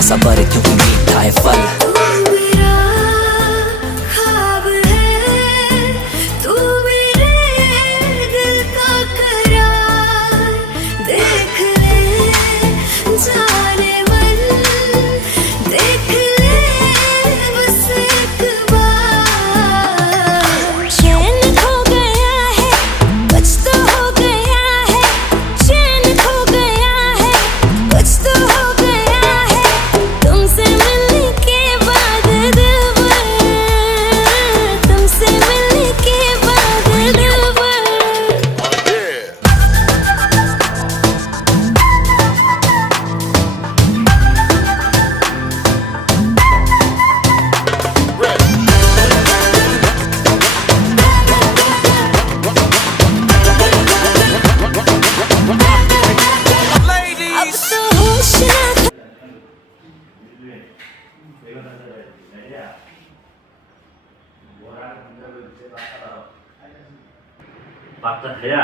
मीठा सबर क्योंकि मीठा है फल। বাচ্চা খেয়া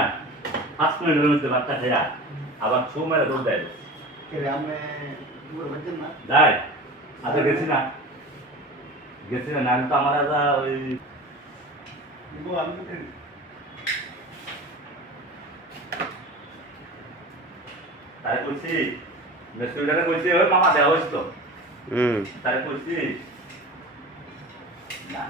5 মিনিটের মধ্যে বাচ্চা খেয়া আবার ছৌ মেরে দৌড় দেয় যাই আচ্ছা গেছি না নাম তো আমার দাদা ওই তাই বলছি মেসুরিটাকে বলছি ওই মামা দেওয়া হয়েছে তো তাই বলছি না